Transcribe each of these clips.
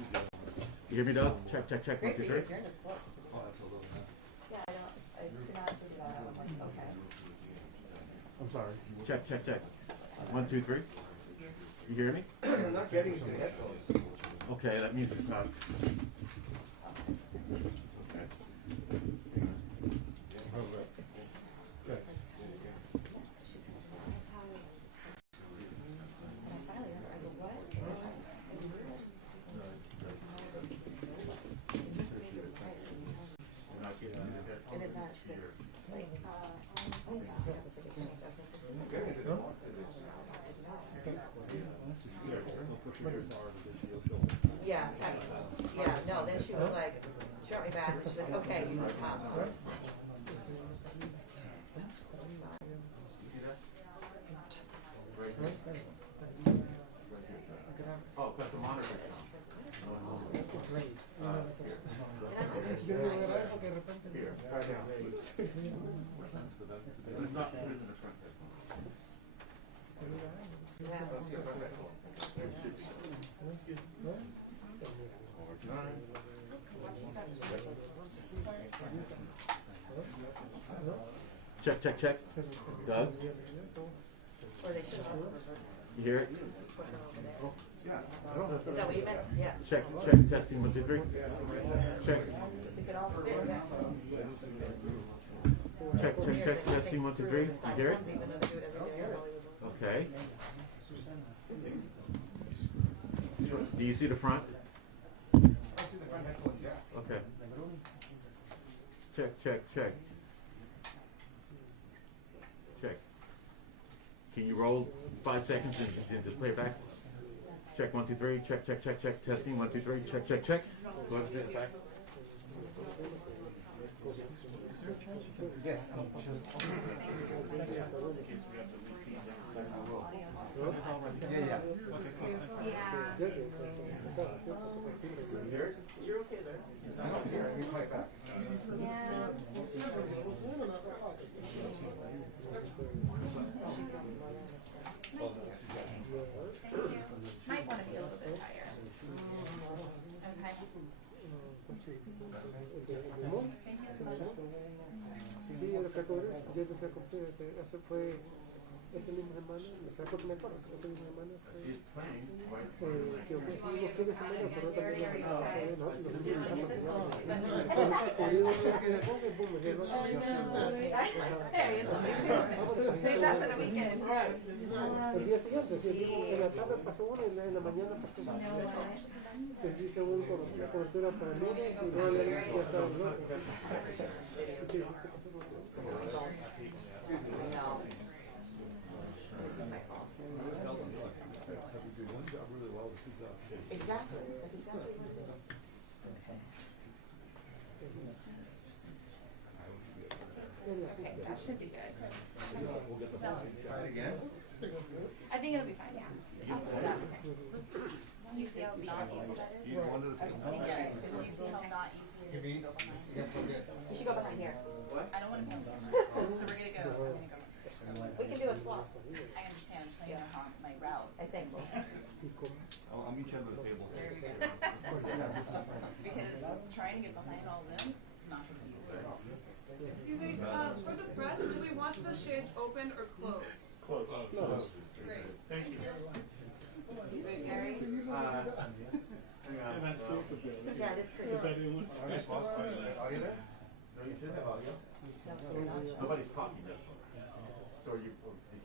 You hear me, Doug? Check, check, check. Great 1, 2, for you 3. if you're into sports. Oh, that's a little bit. Yeah, I don't, I did not think about it. I'm like, okay. I'm sorry. Check, check, check. 1, 2, 3. You hear me? I'm not getting into the headphones. Okay, that means it's not. Okay. Good. And I finally remember, I go, what? It is not shit. Like, oh yeah, this is a good thing. I was like, this isn't good. Yeah, yeah, no, then she was like, she brought me back, and she's like, okay, you can come. I was like, Oh, got the monitor. Here, try now, please. Not put it in the front Check, check, check. Doug? Or they should have also reversed You hear it? Yeah. it. Is that what you meant? Yeah. Check, check, testing 1, 2, 3. Check. We could all fit. Check, check, check, testing 1, 2, 3. You hear it? Even though they do it every day, Okay. Do you see the front? I see the front headphones, yeah. Okay. Check, check, check. Check. Can you roll 5 seconds and just play it back? Check 1, 2, 3. Check, check, check, check. Testing 1, 2, 3. Check, check, check. Go ahead and play it back. Yes. Yeah, yeah. You hear it? You're okay there. I'm here. We play back. Might want to be a little bit higher. Okay. Thank you so much. Sí, yo lo fui a cobrar, yo lo fui a comprar, eso fue esa misma semana, me sacó que me acuerdo, esa misma semana He's playing. que fue unos fines de semana, pero también Save that for the weekend. el día siguiente, en la tarde pasó uno y en la mañana pasó uno. Entonces hice una cobertura para el lunes y luego ya estaba el lunes. exactly. That's exactly what it is. Okay, that should be good. So, Try it again. I think it'll be fine, yeah. Do you see how not easy that is? You one to the table. Yes, but do you see how not easy it is to go behind? You should go behind here. I don't want to be on camera. So we're gonna go first. So We can do a swap. I understand, just letting you know how my route. Exactly. I'll meet you at the table. There we go. Because trying to get behind all of them is not gonna be easy. Excuse me, for the press, do we want the shades open or closed? Close. Great. Thank you. Wait, Gary? Hang on. Yeah, this could. Audio there? No, you should have audio. Nobody's talking, that's why. So did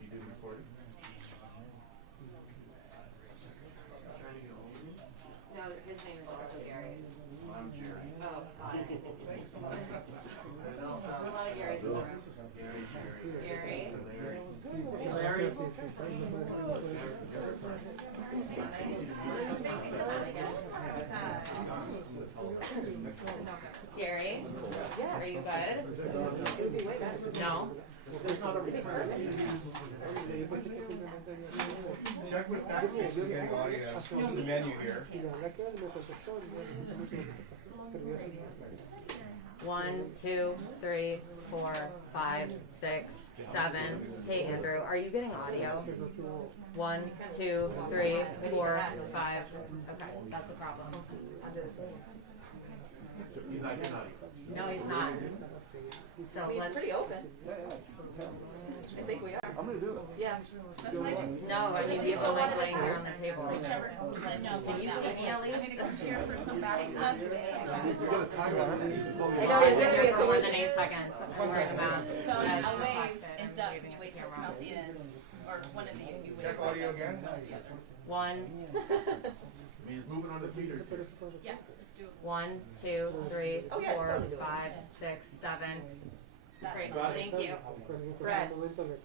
you do the recording? No, his name is also Gary. I'm Jerry. Oh, God. There's a lot of Garys in the room. Gary. Larry. Gary, Yeah. are you good? It would be way better. No. There's not a return. Check with Backspace for getting audio. Go to the menu here. 1, 2, 3, 4, 5, 6, 7. Hey Andrew, are you getting audio? 1, 2, 3, 4, 5. Okay, that's a problem. He's not here, not No, he's not. So I mean, it's let's. pretty open. I think we are. I'm gonna do it. Yeah. That's what I do. No, I mean, you have a link laying here on the table. Whichever. Just let know. Can you see me at I'm least? gonna go here for some batty stuff. We got a timer on it. It's only I know, I'll you're be gonna here be for more than 8 seconds. That's what I'm worried about. So Guys I'll wave requested, and I'm Doug, leaving you it wait till here I come out wrong. the end. Or one of you wait. Check audio again. One or the other. One, I mean, he's moving on the meters. Yeah, let's do it. 1, 2, 3, Oh, yeah, it's 4, totally doable. 5, 6, 7. That's Great, fine. thank you. Fred. Okay.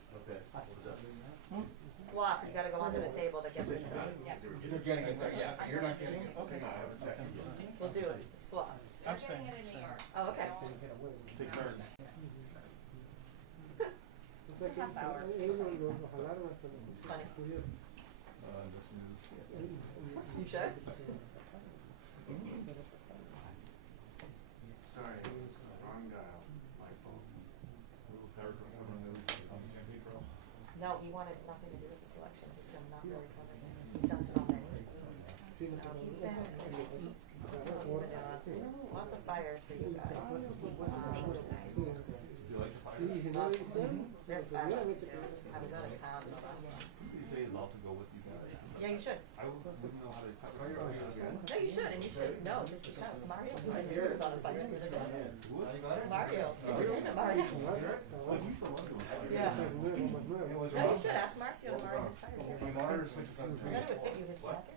Swap, you gotta go under the table to get this. You're getting it. Yeah, you're not getting it. Okay. No, I haven't checked it yet. We'll do it. Swap. I'm getting it in New York. Oh, okay. Take turns. You sure? Sorry, wrong dial. My phone. No, he wanted nothing to do with the selection. He's been not really covering it. He's done so many. He's been, lots of fires for you guys. Rip back to have another town. Yeah, you should. No, you should, and you should know just because Mario was on a fire. Mario. Mario. Yeah. No, you should ask Marcio to Mario's fire. My monitor switches on I bet it would fit you his jacket.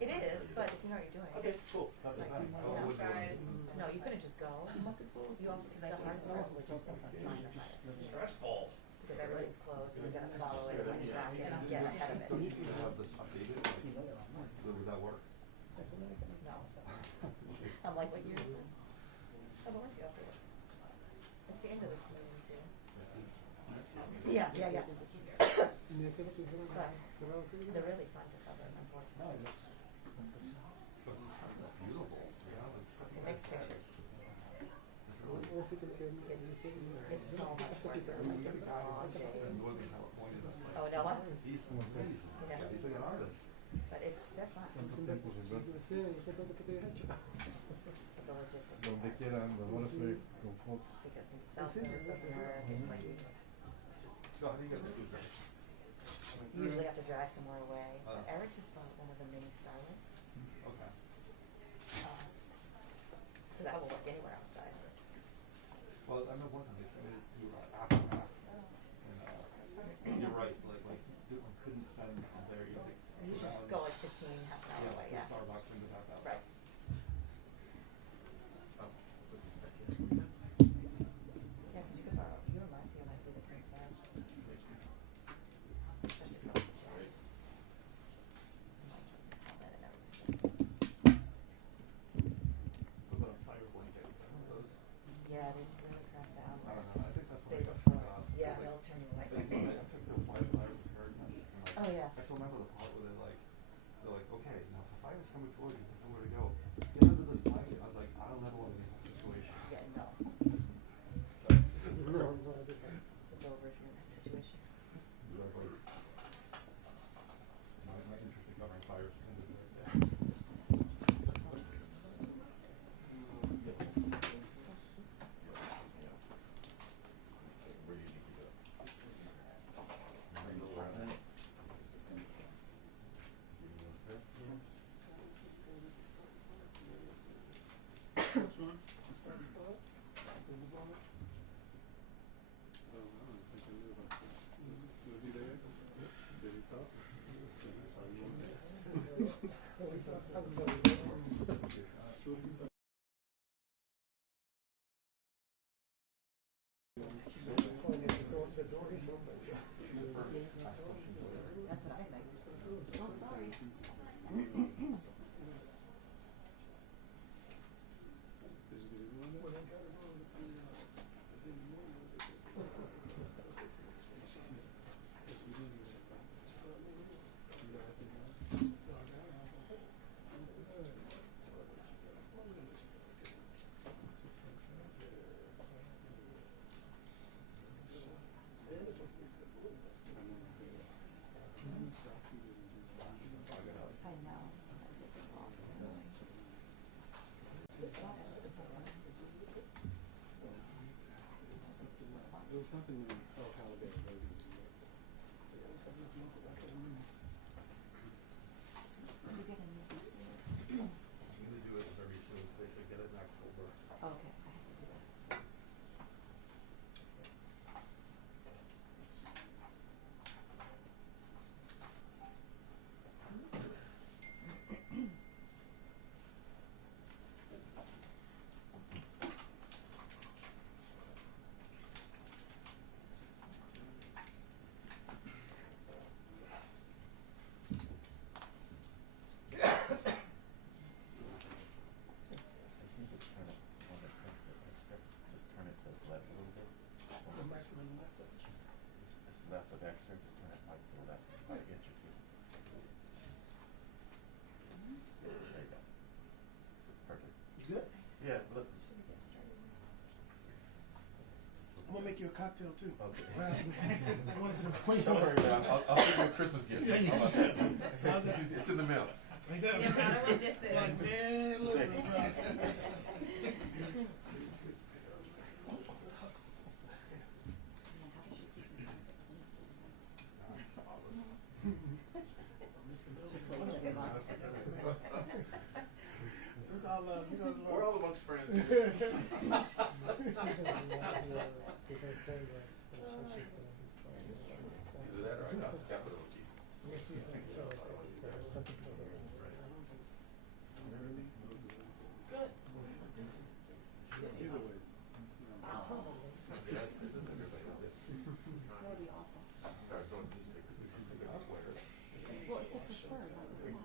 It is, but if you know what you're doing. Okay, cool. That's Like, fine. no, you couldn't just go. You also, because the hardest part is logistics on finding a fire. Stressful. Because everything's closed, and you gotta follow it, and track it, and get ahead of it. Would that work? No. I'm like, what year? Oh, the one's you updated. It's the end of this meeting too. Yeah, yeah, yeah. But they're really fun to cover, unfortunately. It makes pictures. It's so much work. Like it's long days. Oh, no, what? Yeah. But they're fun. But the logistics. Donde quieran, los horas me confort. Because self-service doesn't work, it's like you just, you usually have to drive somewhere away. But Eric just bought one of the mini Starlinks. Okay. So that will work anywhere outside. Well, I remember one time they said you were after that. And you're right, like you couldn't send from there. You should just go like 15, half an hour away, yeah. Starbucks and that. Right. Yeah, because you could borrow, you and Marcio might be the same size. Especially across the chat. Comment and everything. What about a fire blanket? Those? Yeah, they really crack down. I don't know. I think that's what They I got. before, yeah, they'll turn you white. I took the white fire preparedness. And Oh, yeah. I still remember the part where they're like, okay, now if the fire's coming towards you, there's nowhere to go. Get under this blanket. I was like, I don't ever want to be in that situation. Yeah, no. So, It's over if you're in that situation. my interest in covering fires ended there. Where do you need to go? Go around that. That's what I think. Oh, sorry. I know. nothing in El Holiday. I'm gonna do it very soon, they said get it in October. Okay, I have to do that. I think just turn it on the text it extra. Just turn it to the left a little bit. The maximum left of it. It's left of extra, just turn it right to the left by an inch or two. There you go. Perfect. You good? Yeah, look. I'm gonna make you a cocktail too. Okay. Right. I wanted to the point. Don't worry about it. I'll give you a Christmas gift. Yeah, How about yes. that? How's that? It's in the mail. Like that. Yeah, no matter what this is. Like, man, listen, bro. It's all love, you know it's love. We're all amongst friends here. Either Either that or I got capital T. ways. That'd be awful. Start doing newspapers, we can pick up sweaters. Well, it's a preferred, not required.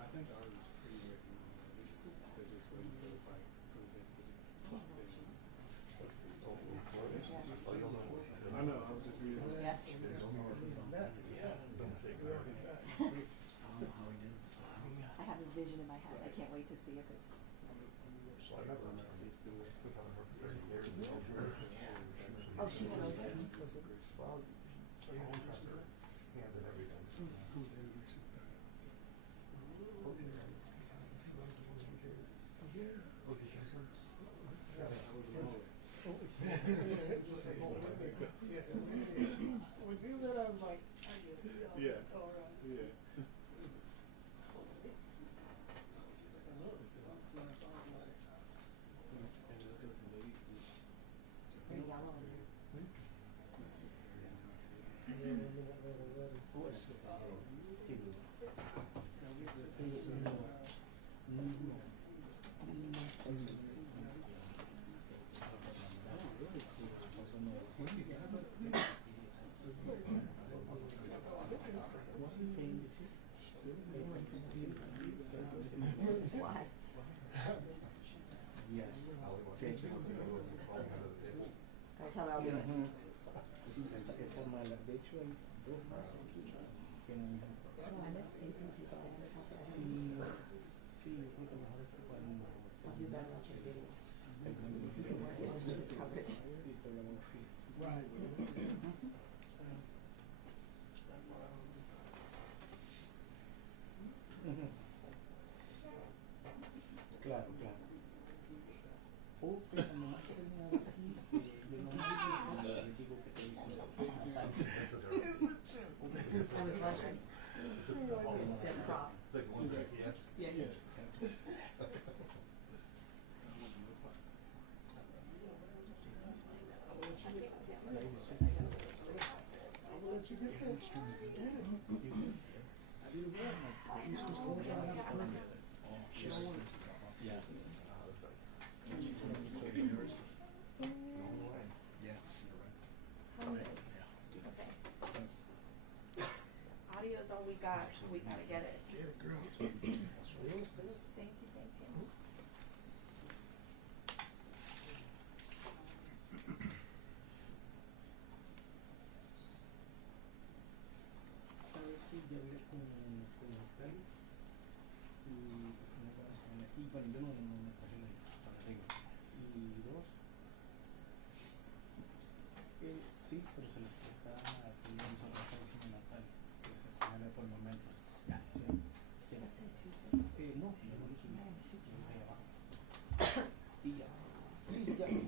I think ours is pretty written. They're just waiting for the like previous to these things. I know, I was just reading. Yes. I have a vision in my head. I can't wait to see if it's. Oh, she's so good. When you said that, I was like, I get it. Yeah. All right. Yeah. I noticed this. I'm flying, so I'm like, And that's a late. Very yellow. Why? Yes. I tell her I'll do it. Sí, está mala. De hecho, hay dos más aquí que no me han Sí, yo creo que mejor es que cuando I'll do better watching a video. Coverage. right. Claro, claro. O que cuando más terminar aquí, yo no le digo que te dicen. I was wondering. It's a prop. Yeah. I'm gonna let you get there. I did it well. Audio's all we got, so we gotta get it. Get it, girl. Real stuff. Thank you, thank you. ¿Sabes qué? Ya hablé con Octavio y pues me conocen aquí. Bueno, yo no me traje la regla. Y dos, por el momento. Ya, sí. No, yo no lo subí. Yo lo dejé abajo. Y ya. Sí,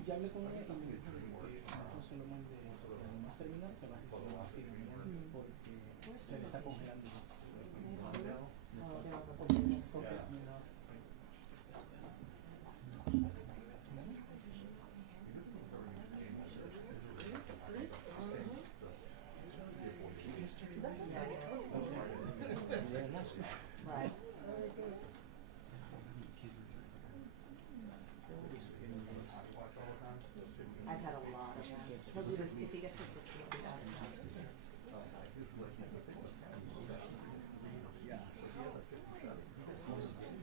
ya hablé con ella y me dijo que no se lo mande más terminal, que va a ser más firme porque se le está congelando. Right. I've had a lot of that. He'll do this, if he gets to 60, he'll do that.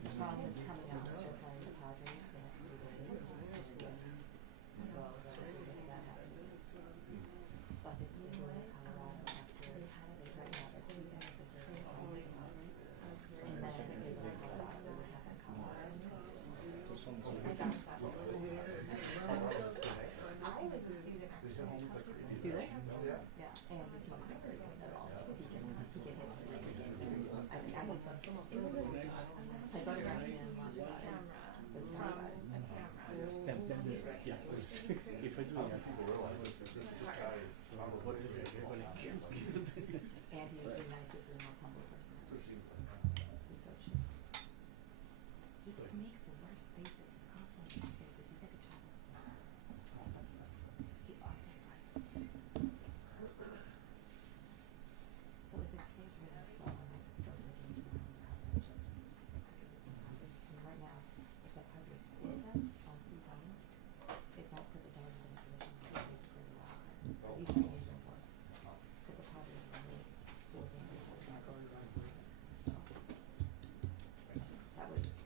The problem is coming out, they're playing the Padres the next 2 days. So, they're going to make that happen. But they play in Colorado after they got that Tuesday, so they're and then if they go to Colorado, they would have to come out. I got that. I was a student actually. Do they? Yeah, and he's not very good at all. So he can hit every game. I think I was on some of those. I photographed him last Friday. It was from a camera. Yeah, if I do that, people realize what is it? And he was the nicest and most humble person. He's so chill. He just makes the worst faces. He's constantly making faces. He's like a child. He always like it. So if it stays really slow, I might go to the game tomorrow and just right now, if the Padres score them on 3 times, it might put the Dodgers in a position where they pretty well. So he's not using for it. Because the Padres are really 4 games before they start going down. So that was sorry.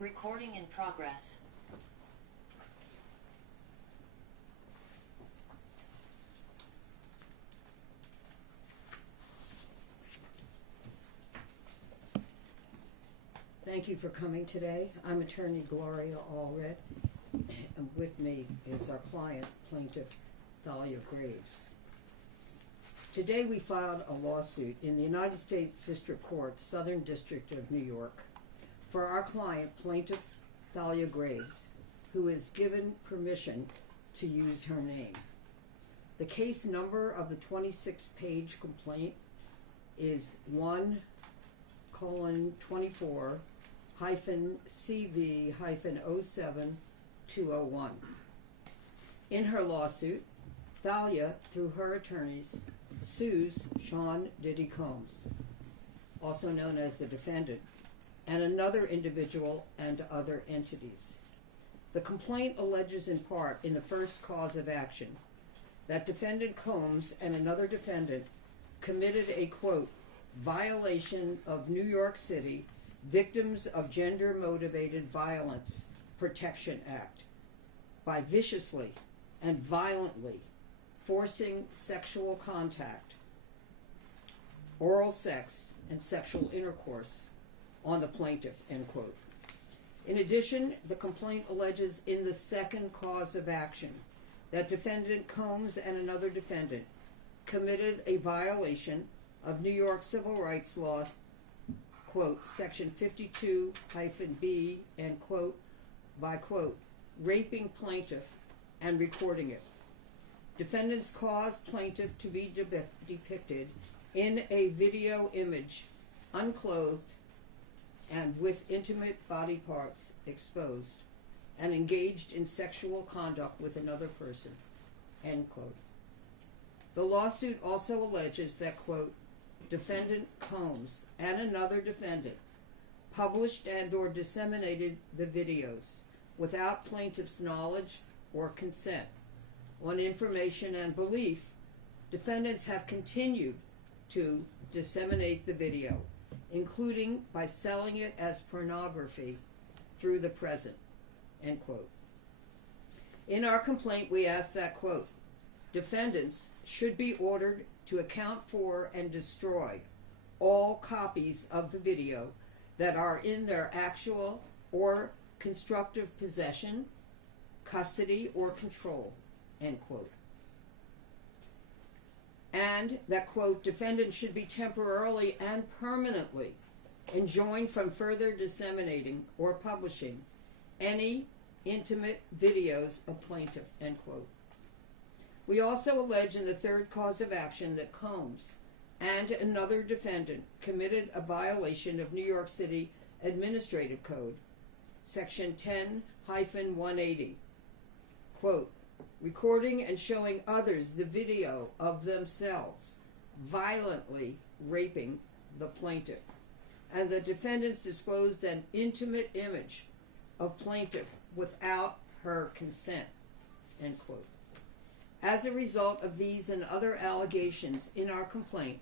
Recording in progress. Thank you for coming today. I'm attorney Gloria Allred, and with me is our client, plaintiff Thalia Graves. Today we filed a lawsuit in the United States District Court, Southern District of New York, for our client, plaintiff Thalia Graves, who is given permission to use her name. The case number of the 26-page complaint is 1:CV-07-201. In her lawsuit, Thalia, through her attorneys, sues Sean Diddy Combs, also known as the defendant, and another individual and other entities. The complaint alleges in part, in the first cause of action, that defendant Combs and another defendant committed a, quote, violation of New York City Victims of Gender-Motivated Violence Protection Act by viciously and violently forcing sexual contact, oral sex, and sexual intercourse on the plaintiff, end quote. In addition, the complaint alleges in the second cause of action that defendant Combs and another defendant committed a violation of New York Civil Rights Law, quote, section 52-B, end quote, by, quote, raping plaintiff and recording it. Defendants caused plaintiff to be depicted in a video image, unclothed and with intimate body parts exposed, and engaged in sexual conduct with another person, end quote. The lawsuit also alleges that, quote, defendant Combs and another defendant published and or disseminated the videos without plaintiff's knowledge or consent. On information and belief, defendants have continued to disseminate the video including by selling it as pornography through the present, end quote. In our complaint, we ask that, quote, defendants should be ordered to account for and destroy all copies of the video that are in their actual or constructive possession, custody, or control, end quote. And that, quote, defendants should be temporarily and permanently enjoined from further disseminating or publishing any intimate videos of plaintiff, end quote. We also allege in the third cause of action that Combs and another defendant committed a violation of New York City Administrative Code, Section 10-180, quote, recording and showing others the video of themselves violently raping the plaintiff, and the defendants disclosed an intimate image of plaintiff without her consent, end quote. As a result of these and other allegations in our complaint,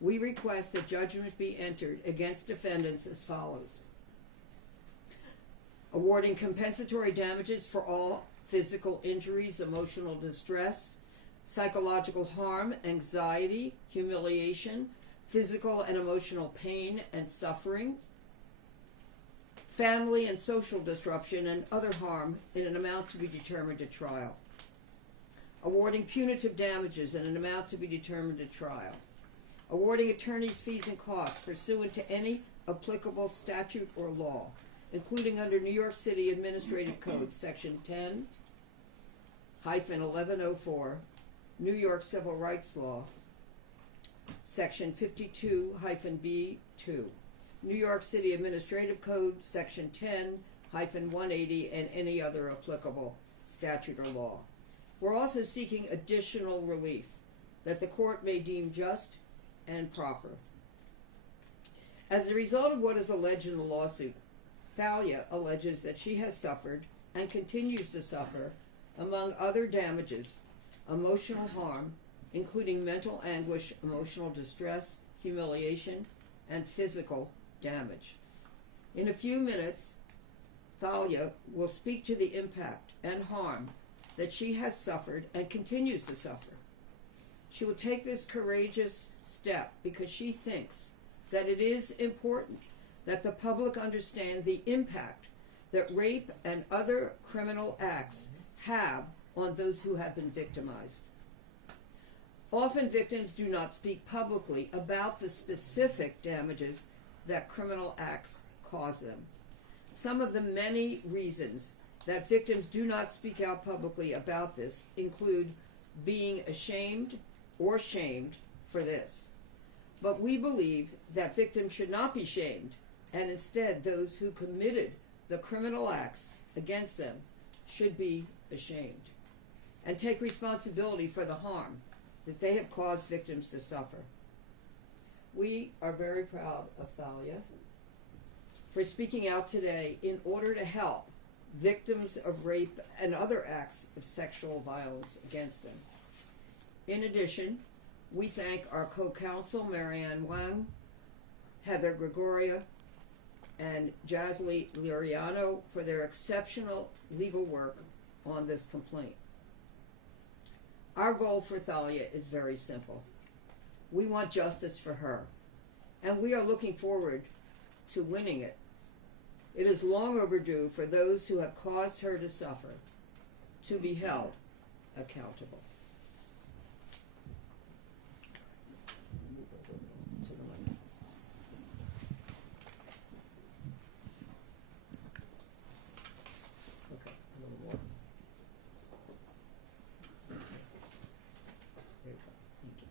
we request that judgment be entered against defendants as follows. Awarding compensatory damages for all physical injuries, emotional distress, psychological harm, anxiety, humiliation, physical and emotional pain and suffering, family and social disruption, and other harm in an amount to be determined at trial. Awarding punitive damages in an amount to be determined at trial. Awarding attorneys' fees and costs pursuant to any applicable statute or law, including under New York City Administrative Code, Section 10-1104, New York Civil Rights Law, Section 52-B2, New York City Administrative Code, Section 10-180, and any other applicable statute or law. We're also seeking additional relief that the court may deem just and proper. As a result of what is alleged in the lawsuit, Thalia alleges that she has suffered and continues to suffer, among other damages, emotional harm, including mental anguish, emotional distress, humiliation, and physical damage. In a few minutes, Thalia will speak to the impact and harm that she has suffered and continues to suffer. She will take this courageous step because she thinks that it is important that the public understand the impact that rape and other criminal acts have on those who have been victimized. Often victims do not speak publicly about the specific damages that criminal acts cause them. Some of the many reasons that victims do not speak out publicly about this include being ashamed or shamed for this. But we believe that victims should not be shamed, and instead those who committed the criminal acts against them should be ashamed and take responsibility for the harm that they have caused victims to suffer. We are very proud of Thalia for speaking out today in order to help victims of rape and other acts of sexual violence against them. In addition, we thank our co-counsel Marianne Wang, Heather Gregoria, and Jasly Liriano for their exceptional legal work on this complaint. Our goal for Thalia is very simple. We want justice for her, and we are looking forward to winning it. It is long overdue for those who have caused her to suffer to be held accountable. Okay, a little more. There you go. Thank you.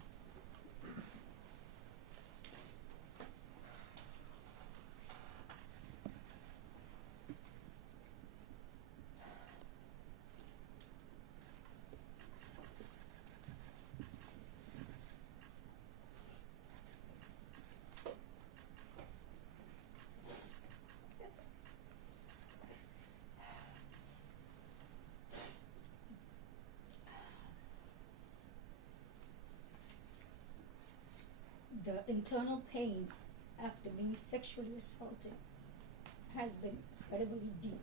The internal pain after being being sexually assaulted has been incredibly deep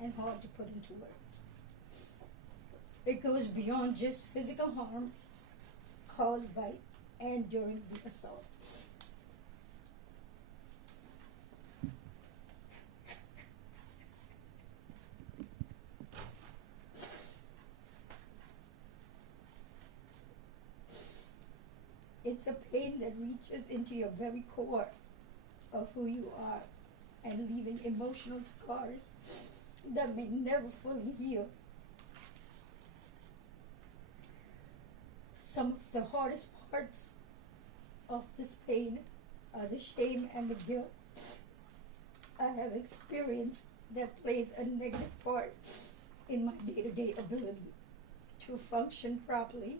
and hard to put into words. It goes beyond just physical harm caused by and during the assault. It's a pain that reaches into your very core of who you are and leaving emotional scars that may never fully heal. Some of the hardest parts of this pain are the shame and the guilt I have experienced that plays a negative part in my day-to-day ability to function properly.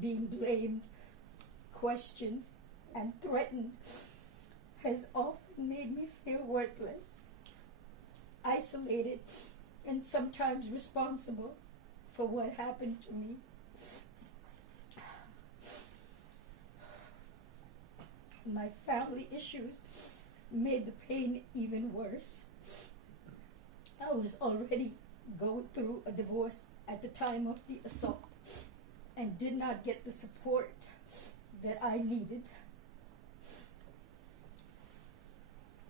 Being blamed, questioned, and threatened has often made me feel worthless, isolated, and sometimes responsible for what happened to me. My family issues made the pain even worse. I was already going through a divorce at the time of the assault and did not get the support that I needed.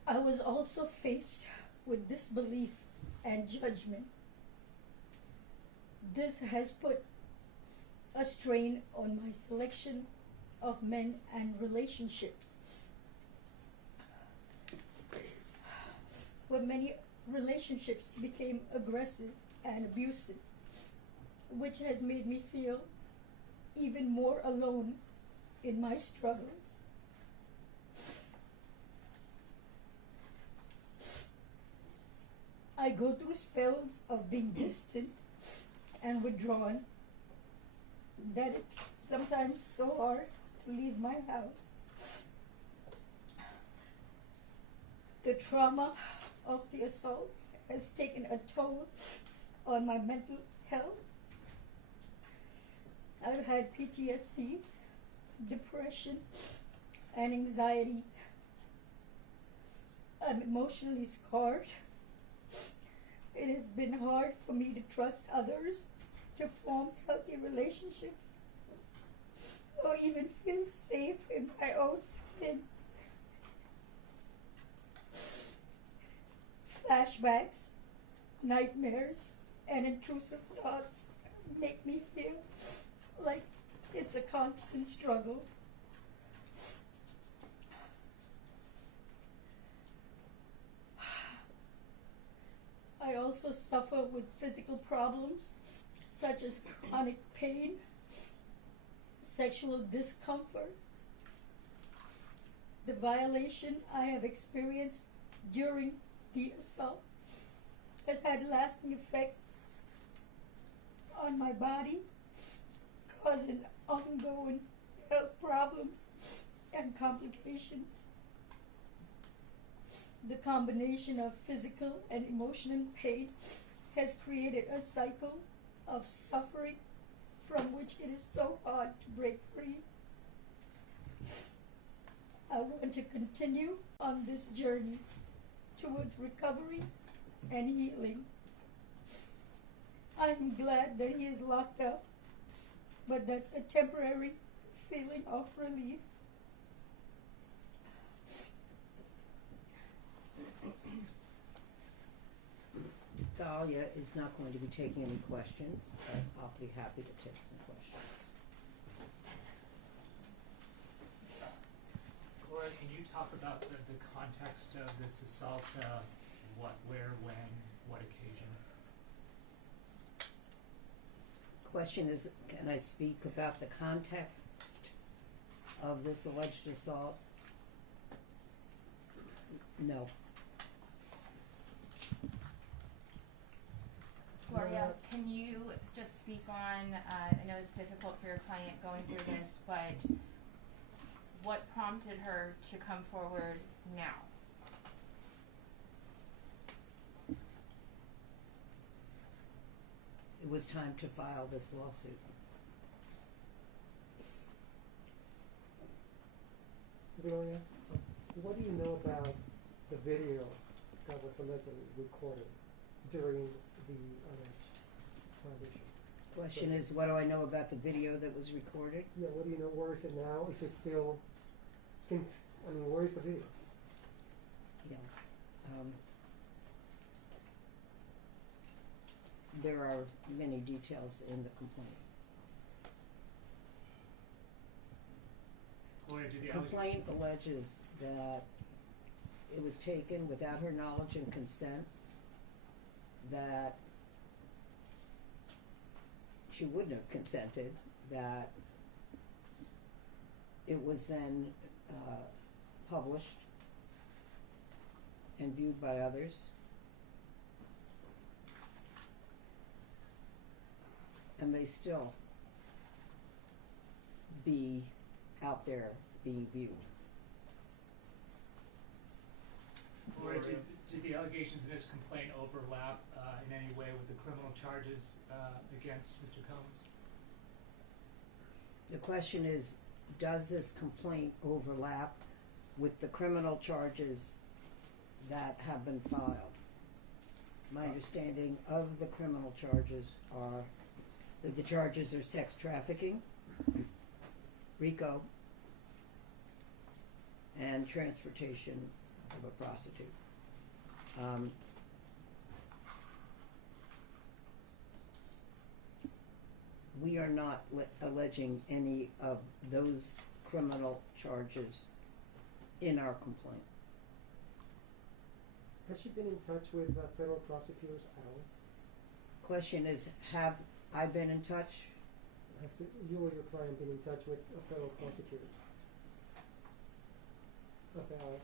I was also faced with disbelief and judgment. This has put a strain on my selection of men and relationships. Where many relationships became aggressive and abusive, which has made me feel even more alone in my struggles. I go through spells of being distant and withdrawn that it's sometimes so hard to leave my house. The trauma of the assault has taken a toll on my mental health. I've had PTSD, depression, and anxiety. I'm emotionally scarred. It has been hard for me to trust others, to form healthy relationships, or even feel safe in my own skin. Flashbacks, nightmares, and intrusive thoughts make me feel like it's a constant struggle. I also suffer with physical problems such as chronic pain, sexual discomfort. The violation I have experienced during the assault has had lasting effects on my body, causing ongoing health problems and complications. The combination of physical and emotional pain has created a cycle of suffering from which it is so hard to break free. I want to continue on this journey towards recovery and healing. I'm glad that he is locked up, but that's a temporary feeling of relief. Dahlia is not going to be taking any questions, but I'll be happy to take some questions. Gloria, can you talk about the context of this assault? What, where, when, what occasion? Question is, can I speak about the context of this alleged assault? No. Gloria, can you just speak on, I know it's difficult for your client going through this, but what prompted her to come forward now? It was time to file this lawsuit. Gloria, what do you know about the video that was allegedly recorded during the alleged violation? Question is, what do I know about the video that was recorded? Yeah, what do you know? Where is it now? Is it still? Where is the video? Yeah. There are many details in the complaint. Gloria, do the The complaint alleges that it was taken without her knowledge and consent, that she wouldn't have consented, that it was then published and viewed by others, and may still be out there being viewed. Gloria, do the allegations in this complaint overlap in any way with the criminal charges against Mr. Combs? The question is, does this complaint overlap with the criminal charges that have been filed? My understanding of the criminal charges are that the charges are sex trafficking, RICO, and transportation of a prostitute. We are not alleging any of those criminal charges in our complaint. Has she been in touch with federal prosecutors at all? Question is, have I been in touch? Has you or your client been in touch with federal prosecutors about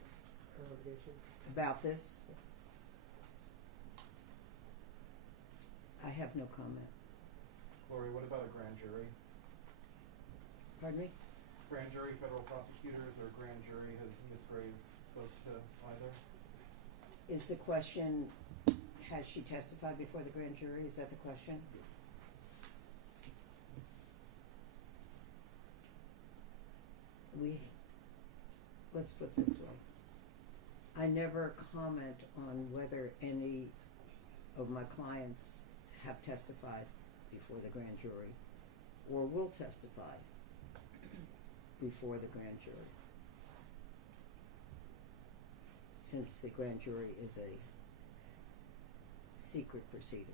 her allegations? About this? I have no comment. Lori, what about a grand jury? Pardon me? Grand jury, federal prosecutors, or grand jury, has Ms. Graves spoke to either? Is the question, has she testified before the grand jury? Is that the question? Yes. Let's put it this way. I never comment on whether any of my clients have testified before the grand jury or will testify before the grand jury, since the grand jury is a secret proceeding.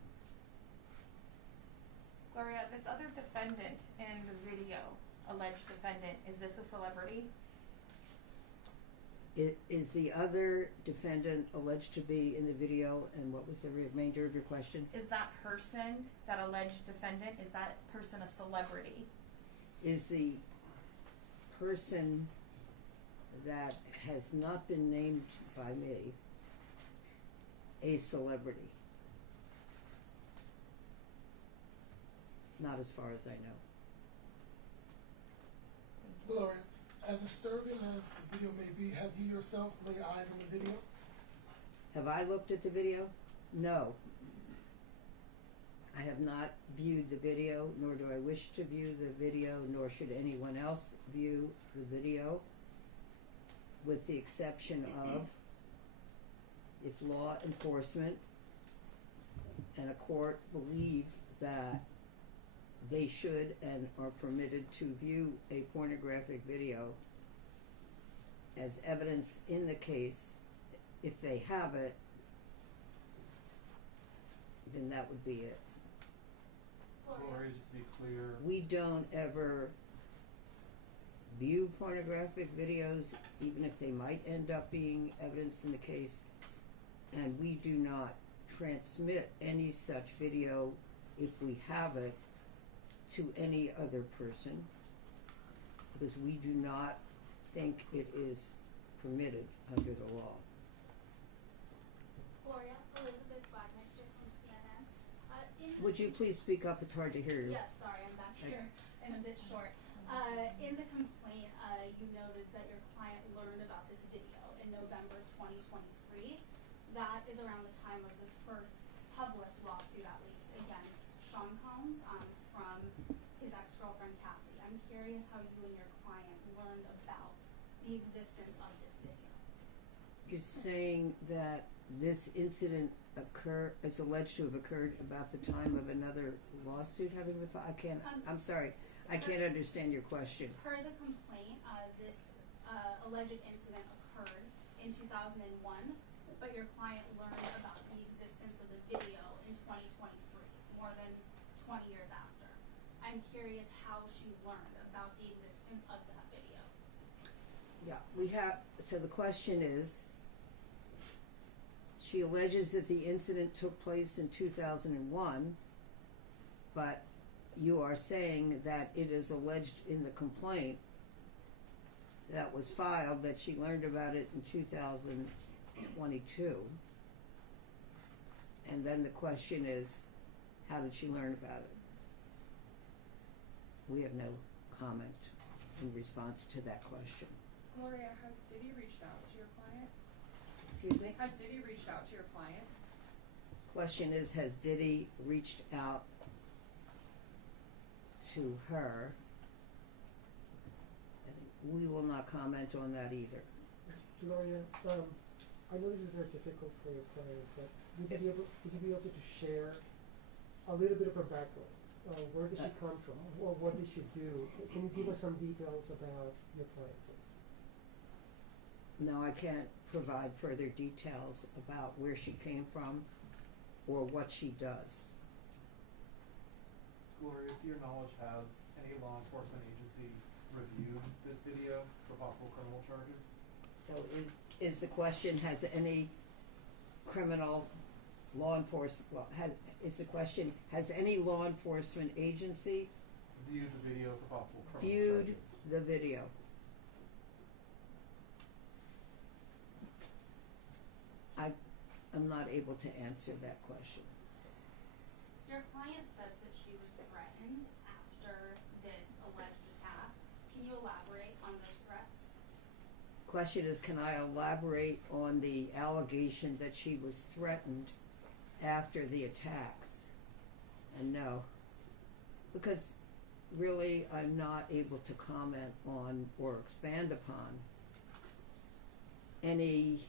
Gloria, this other defendant in the video, alleged defendant, is this a celebrity? Is the other defendant alleged to be in the video, and what was the remainder of your question? Is that person, that alleged defendant, is that person a celebrity? Is the person that has not been named by me a celebrity? Not as far as I know. Gloria, as disturbing as the video may be, have you yourself laid eyes on the video? Have I looked at the video? No. I have not viewed the video, nor do I wish to view the video, nor should anyone else view the video, with the exception of if law enforcement and a court believe that they should and are permitted to view a pornographic video as evidence in the case. If they have it, then that would be it. Gloria, just to be clear. We don't ever view pornographic videos, even if they might end up being evidence in the case, and we do not transmit any such video, if we have it, to any other person, because we do not think it is permitted under the law. Gloria, Elizabeth Wagmeister from CNN. Would you please speak up? It's hard to hear you. Yes, sorry, I'm back here and a bit short. In the complaint, you noted that your client learned about this video in November 2023. That is around the time of the first public lawsuit, at least, against Sean Combs from his ex-girlfriend Cassie. I'm curious how you and your client learned about the existence of this video. You're saying that this incident is alleged to have occurred about the time of another lawsuit having been filed? I'm sorry, I can't understand your question. Per the complaint, this alleged incident occurred in 2001, but your client learned about the existence of the video in 2023, more than 20 years after. I'm curious how she learned about the existence of that video. Yeah, so the question is, she alleges that the incident took place in 2001, but you are saying that it is alleged in the complaint that was filed that she learned about it in 2022. And then the question is, how did she learn about it? We have no comment in response to that question. Gloria, has Diddy reached out to your client? Excuse me? Has Diddy reached out to your client? Question is, has Diddy reached out to her? And we will not comment on that either. Gloria, I know this is very difficult for your client, but would you be able to share a little bit of her background? Where did she come from, or what did she do? Can you give us some details about your client, please? No, I can't provide further details about where she came from or what she does. Gloria, to your knowledge, has any law enforcement agency reviewed this video for possible criminal charges? So is the question, has any criminal law enforcement, has any law enforcement agency viewed the video for possible criminal charges? viewed the video? I'm not able to answer that question. Your client says that she was threatened after this alleged attack. Can you elaborate on those threats? Question is, can I elaborate on the allegation that she was threatened after the attacks? And no, because really I'm not able to comment on or expand upon any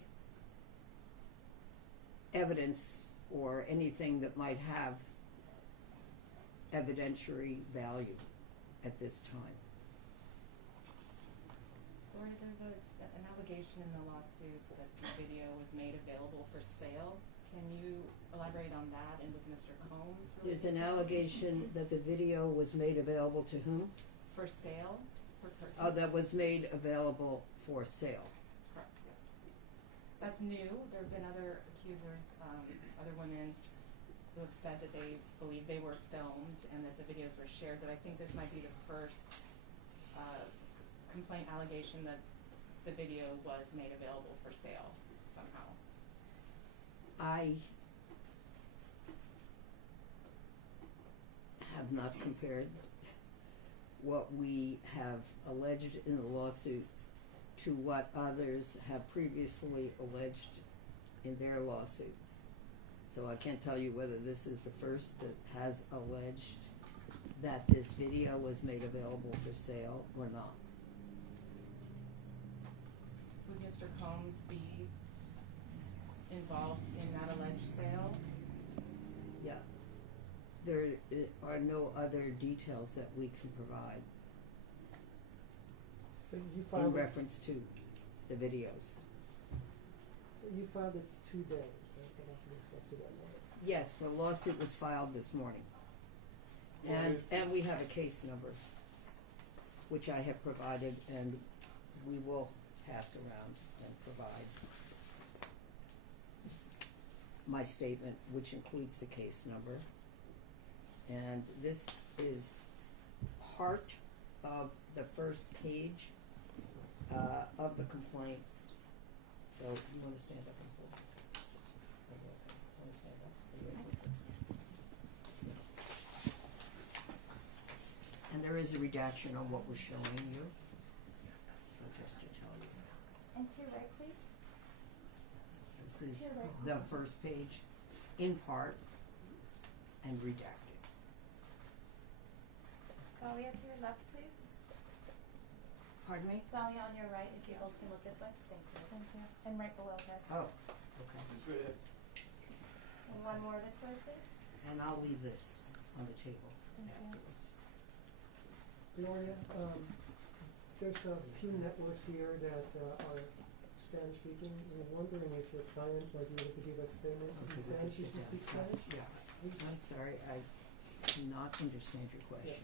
evidence or anything that might have evidentiary value at this time. Lori, there's an allegation in the lawsuit that the video was made available for sale. Can you elaborate on that? And was Mr. Combs related There's an to that? allegation that the video was made available to whom? For sale? For purchase? Oh, that was made available for sale. Correct. That's new. There have been other accusers, other women who have said that they believe they were filmed and that the videos were shared, but I think this might be the first complaint allegation that the video was made available for sale somehow. I have not compared what we have alleged in the lawsuit to what others have previously alleged in their lawsuits. So I can't tell you whether this is the first that has alleged that this video was made available for sale or not. Would Mr. Combs be involved in that alleged sale? Yeah. There are no other details that we can provide So you in filed reference to the videos. So you filed it today, right? The lawsuit was filed today, right? Yes, the lawsuit was filed this morning. And we have a case number, which I have provided, and we will pass around and provide my statement, which includes the case number. And this is part of the first page of the complaint. So you want to stand up and hold this? Want to stand up? Are you able to? And there is a redaction on what we're showing you. So just to tell you. And to your right, please. This is the first page in part and redacted. Kalia, to your left, please. Pardon me? Thalia on your right, if you both can look this way. Thank you. Thank you. And right below her. Oh, okay. Just right ahead. And one more this way, please. And I'll leave this on the table Thank you. afterwards. Gloria, there's a few networks here that are Spanish speaking. We're wondering if your client might be able to give a statement in Okay, we can Spanish. You sit down. speak Spanish? Yeah. I'm sorry, I cannot understand your question.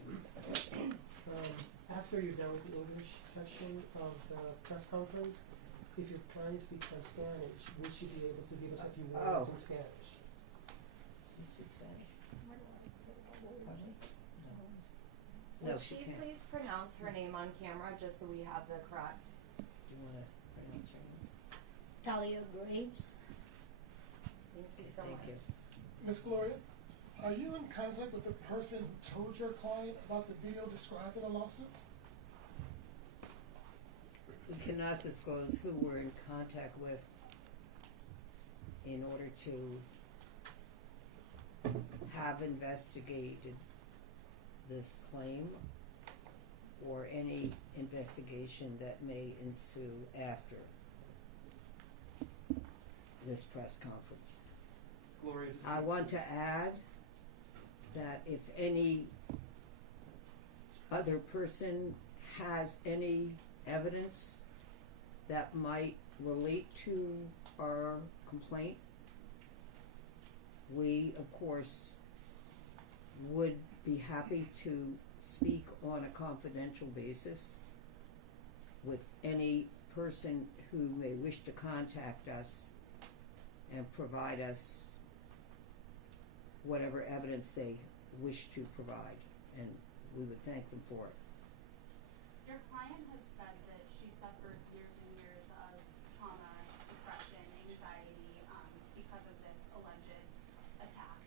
After you're done with the English section of the press conference, if your client speaks some Spanish, would she be able to give us a few words in Spanish? You speak Spanish? Would No, she she can't. please pronounce her name on camera just so we have the correct? Do you wanna pronounce your name? Talia Graves. Thank you so much. Thank you. Miss Gloria, are you in contact with the person who told your client about the video described in the lawsuit? We cannot disclose who we're in contact with in order to have investigated this claim or any investigation that may ensue after this press conference. Gloria, just I want to add that if any other person has any evidence that might relate to our complaint, we, of course, would be happy to speak on a confidential basis with any person who may wish to contact us and provide us whatever evidence they wish to provide, and we would thank them for it. Your client has said that she suffered years and years of trauma, depression, anxiety, because of this alleged attack.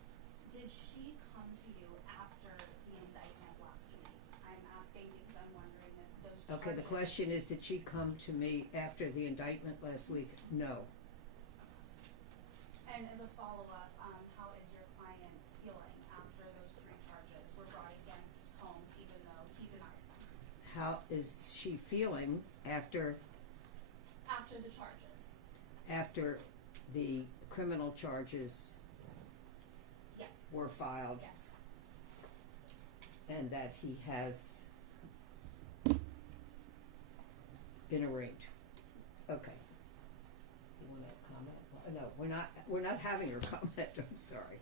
Did she come to you after the indictment last week? I'm asking because I'm wondering if those charges... Okay, the question is, did she come to me after the indictment last week? No. And as a follow-up, how is your client feeling after those 3 charges were brought against Combs, even though he denies them? How is she feeling after After the charges? after the criminal charges Yes. were filed Yes. and that he has been arraigned? Okay. Do you want to comment? No, we're not having her comment, I'm sorry.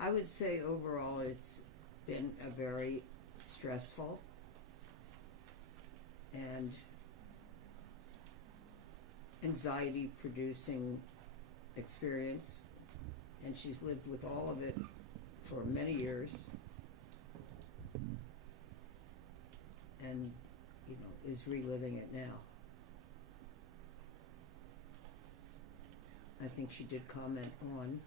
I would say overall it's been a very stressful and anxiety producing experience, and she's lived with all of it for many years and, you know, is reliving it now. I think she did comment on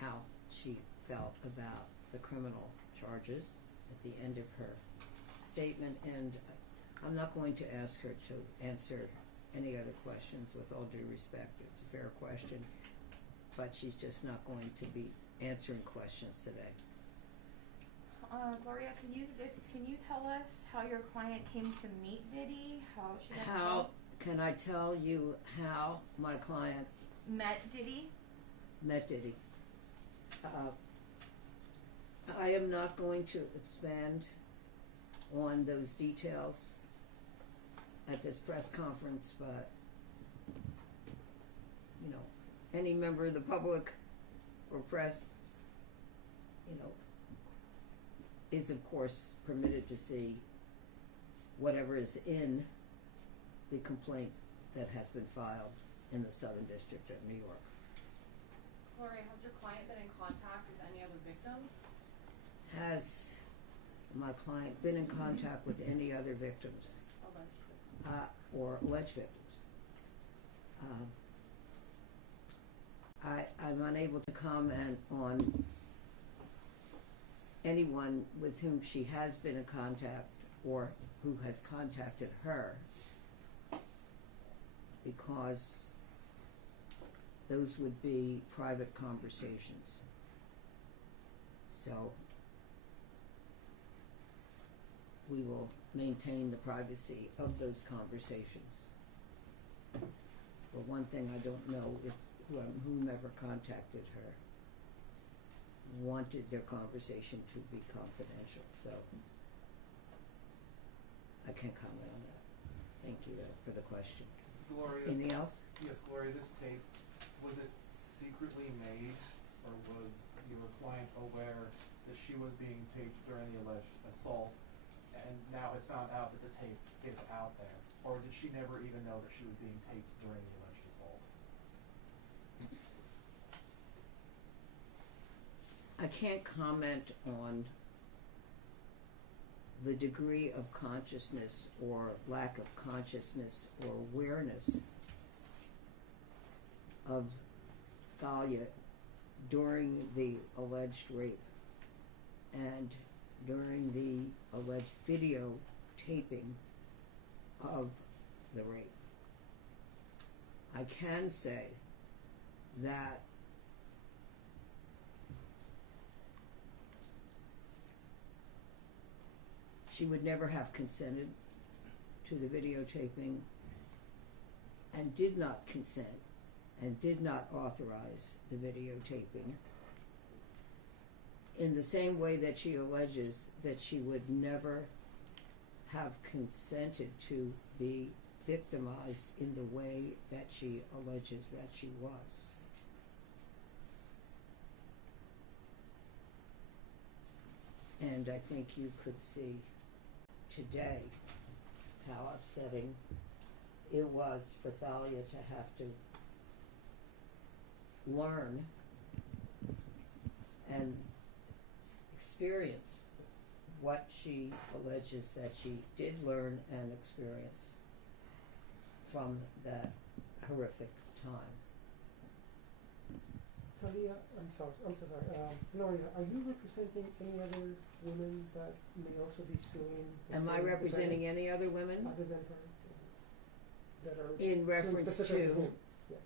how she felt about the criminal charges at the end of her statement, and I'm not going to ask her to answer any other questions. With all due respect, it's a fair question, but she's just not going to be answering questions today. Gloria, can you tell us how your client came to meet Diddy? How she got How involved? can I tell you how my client Met Diddy? met Diddy? I am not going to expand on those details at this press conference, but, you know, any member of the public or press, you know, is of course permitted to see whatever is in the complaint that has been filed in the Southern District of New York. Gloria, has your client been in contact with any other victims? Has my client been in contact with any other victims? Alleged. Or alleged victims? I'm unable to comment on anyone with whom she has been in contact or who has contacted her, because those would be private conversations. So we will maintain the privacy of those conversations. For one thing, I don't know if whomever contacted her wanted their conversation to be confidential, so I can't comment on that. Thank you for the question. Gloria. Anything else? Yes, Gloria, this tape, was it secretly made, or was your client aware that she was being taped during the alleged assault, and now it's found out that the tape is out there? Or did she never even know that she was being taped during the alleged assault? I can't comment on the degree of consciousness or lack of consciousness or awareness of Thalia during the alleged rape and during the alleged video taping of the rape. I can say that she would never have consented to the videotaping and did not consent and did not authorize the videotaping, in the same way that she alleges that she would never have consented to be victimized in the way that she alleges that she was. And I think you could see today how upsetting it was for Thalia to have to learn and experience what she alleges that she did learn and experience from that horrific time. Talia, I'm so sorry. Gloria, are you representing any other women that may also be suing? Am I representing any other women? Other than her? That are In suing reference specifically to him? Yeah.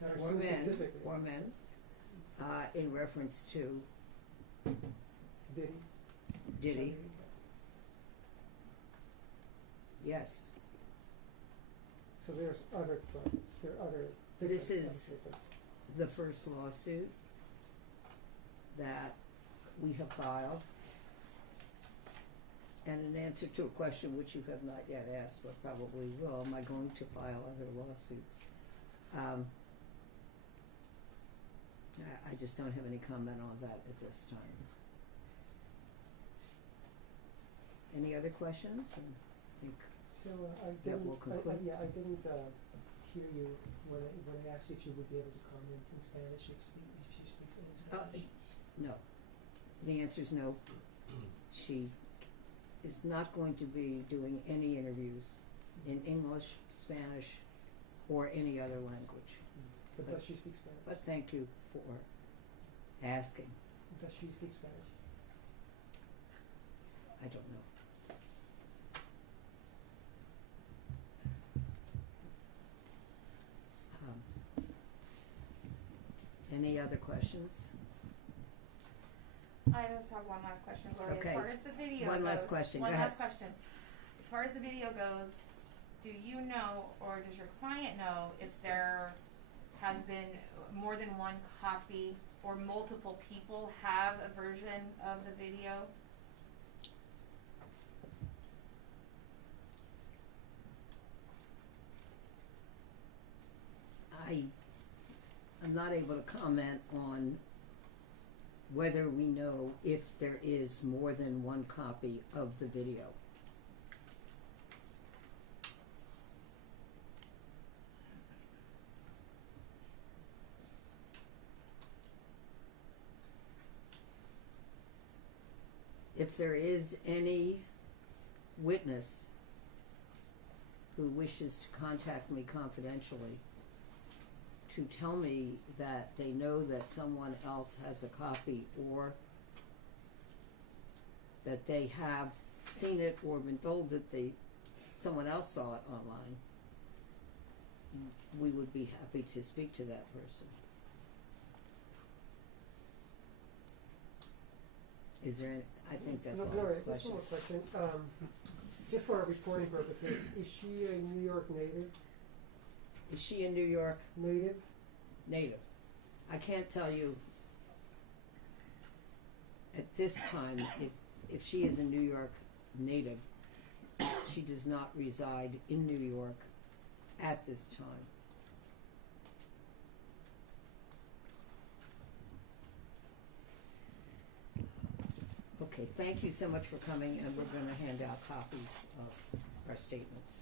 That are or suing men, specifically. or men, in reference to Diddy. Yes. So there's other claims. There are other. This victims is of victims. the first lawsuit that we have filed, and in answer to a question which you have not yet asked, but probably will, am I going to file other lawsuits? I just don't have any comment on that at this time. Any other questions? I think So that will conclude. I didn't hear you when I asked if you would be able to comment in Spanish if she speaks any Spanish. No. The answer is no. She is not going to be doing any interviews in English, Spanish, or any other language. But does she speak Spanish? But thank you for asking. Does she speak Spanish? I don't know. Any other questions? I just have one last question, Gloria. Okay. As far as the video One goes, last question. One Go last ahead. question. As far as the video goes, do you know, or does your client know, if there has been more than one copy or multiple people have a version of the video? I'm not able to comment on whether we know if there is more than one copy of the video. If there is any witness who wishes to contact me confidentially to tell me that they know that someone else has a copy, or that they have seen it or been told that someone else saw it online, we would be happy to speak to that person. Is there, I think that's No, all Gloria, the just one questions. more question. Just for our reporting purposes, is she a New York native? Is she a New York Native? native? I can't tell you at this time if she is a New York native. She does not reside in New York at this time. Okay, thank you so much for coming, and we're going to hand out copies of our statements.